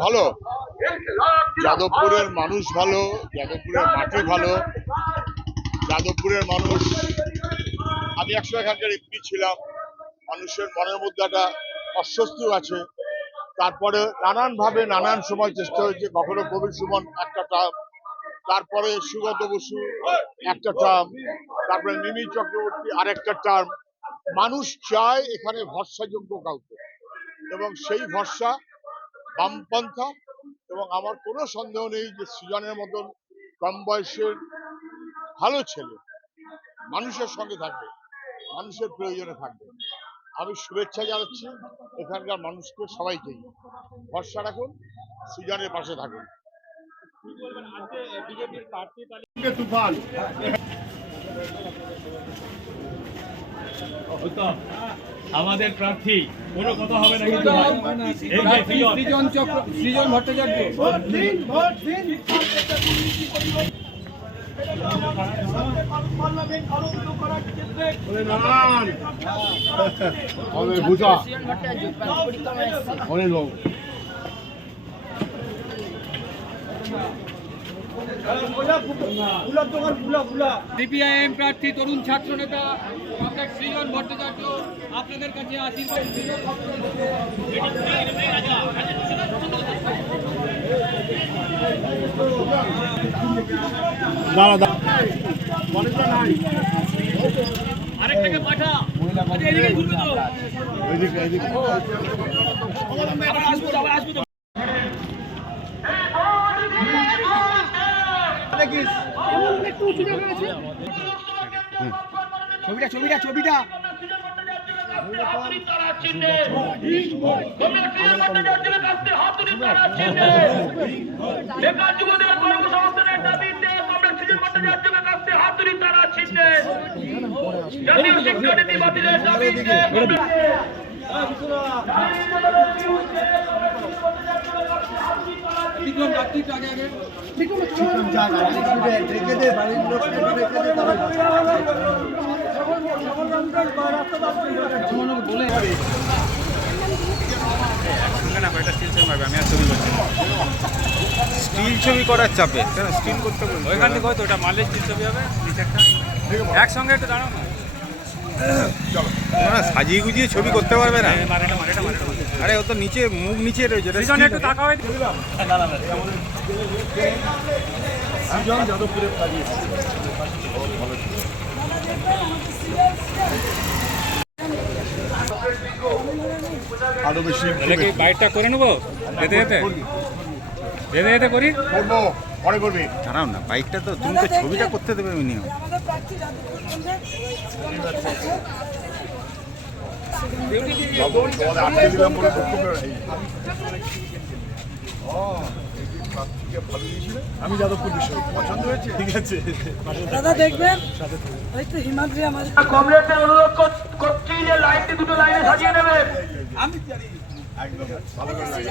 ভালো। যাদবপুরের মানুষ ভালো, যাদবপুরের মাটি ভালো। যাদবপুরের মানুষ, আমি একশো এখানকার এমপি ছিলাম। মানুষের মনের মধ্যে একটা অস্বস্তি আছে। তারপরে নানান ভাবে নানান সময় চেষ্টা হয়েছে। কখনো কবির সুমন একটা টার্ম তারপরে সুগত বসু একটা টার্ম তারপরে মিমি চক্রবর্তী আরেকটা টার্ম মানুষ চায় এখানে ভরসাযোগ্য কাউকে। এবং সেই ভরসা বামপন্থা এবং আমার কোনো সন্দেহ নেই যে সৃজনের মতন কম বয়সের ভালো ছেলে মানুষের সঙ্গে থাকবে মানুষের প্রয়োজনে থাকবে। আমি শুভেচ্ছা জানাচ্ছি এখানকার মানুষকে সবাইকেই ভরসা রাখুন সৃজনের পাশে থাকুন। তুফান? আমাদের প্রার্থী কোনো কথা হবে না কিন্তু ভাই। এই যে সৃজন, সৃজন চক্র সৃজন ভট্টাচার্য। অনেক লোক সিপিআইএম প্রার্থী তরুণ ছাত্র নেতা সৃজন ভট্টাচার্য আপনাদের কাছে আশীর্বাদ আরেকটাকে পাঠা। এদিকে ঘুরবে তো এদিকে এদিকে আবার আসব তো, আবার আসব তো। ছবিটা ছবিটা। ছবিটা বেকার যুবদের কর্মসংস্থানের দাবিতে কমরেড সৃজন ভট্টাচার্যকে কাছে হাতুড়ি তারা ছিনতে স্টিল ছবি করার চাপে। কেন স্টিল করতে বলব ওইখান থেকে হয়তো ওটা মালের চিল ছবি হবে একসঙ্গে একটু দাঁড়াও না। না সাজিয়ে গুজিয়ে ছবি করতে পারবে না। মারেটা মারেটা মারেটা আরে ও তো নিচে মুখ নিচে রয়েছে একটু না না আরও বেশি কি বাইকটা করে নেব? যেতে যেতে? যেতে যেতে করি? করব পরে করবি। দাঁড়াও না বাইকটা তো তুমি তো ছবিটা করতে দেবে মিনিমাম। আমি যাদবপুর বিষয় পছন্দ হয়েছে? ঠিক আছে। দাদা দেখবেন? ওই তো হিমাদ্রি আমাদের। কমরেডদের অনুরোধ করছি যে লাইনটি দুটো লাইনে সাজিয়ে নেবেন। আমি জানি। একদম। ভালো লাগে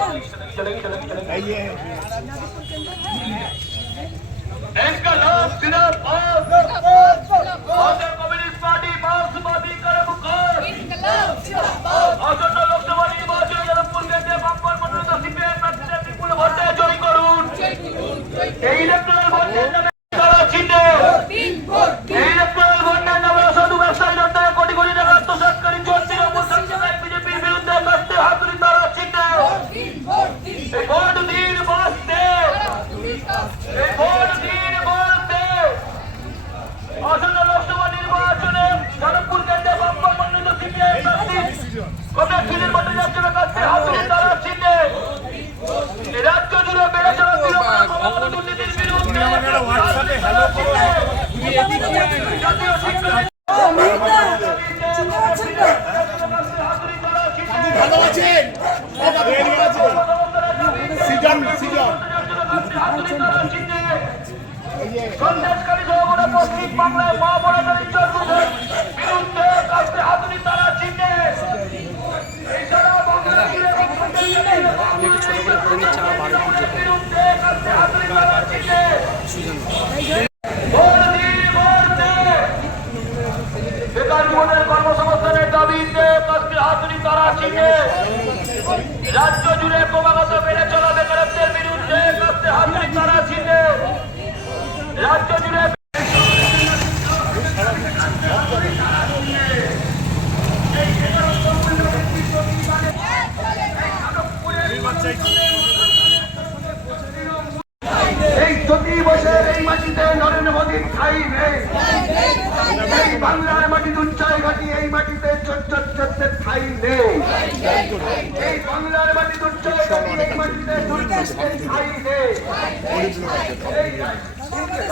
রাজ্য জুড়ে ক্রমাগত বেড়ে চলা বেকারত্বের বিরুদ্ধে কাঁপতে হাতুড়ি তারা চিনে রাজ্য জুড়ে এই জ্যোতি বসের এই মাটিতে নরেন্দ্র মোদীর ঠাই নেই এই বাংলার মাটি উচ্চাই ঘাটি এই মাটিতে চোদ্দের ঠাই নেই এই বাংলার মাটি উচ্চাই ঘাটি এই মাটিতে দুর্নীতির ঠাই নেই এই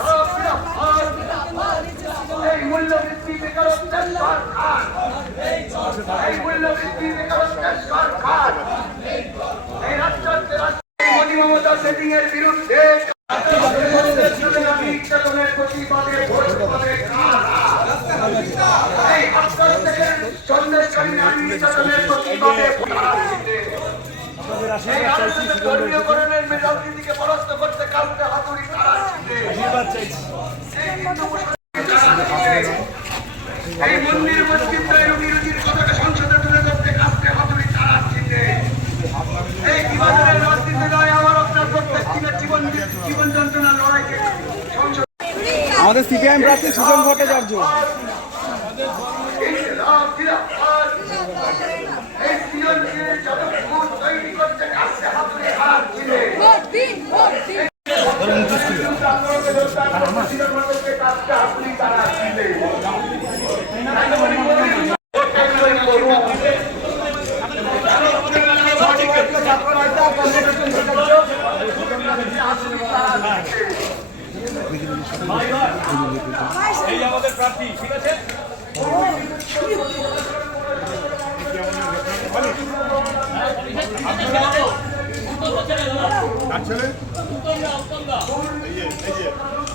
সরকার। এই মূল্যবৃদ্ধি এই সেটিং এর বিরুদ্ধে প্রতিবাদে ভোট পাবে কারা? এই আপনার থেকে সন্দেশকারী নারী নির্যাতনের প্রতিবাদে ভোট দিতে। এই রাজনীতি ধর্মীয়করণের রাজনীতিকে পরাস্ত করতে কাউকে হাতুড়ি তারা এই মন্দির মসজিদ রুটির কথাকে সংসদে তুলে ধরতে কাউকে হাতুড়ি তারা দিতে। এই বিভাজনের রাজনীতি নয় আমার আপনার প্রত্যেক দিনের জীবন জীবন যন্ত্রণার লড়াইকে আমাদের সিপিআইএম প্রার্থী সুজন ভট্টাচার্য। 나 쟤네? 웃던가 웃던가. 예, 예.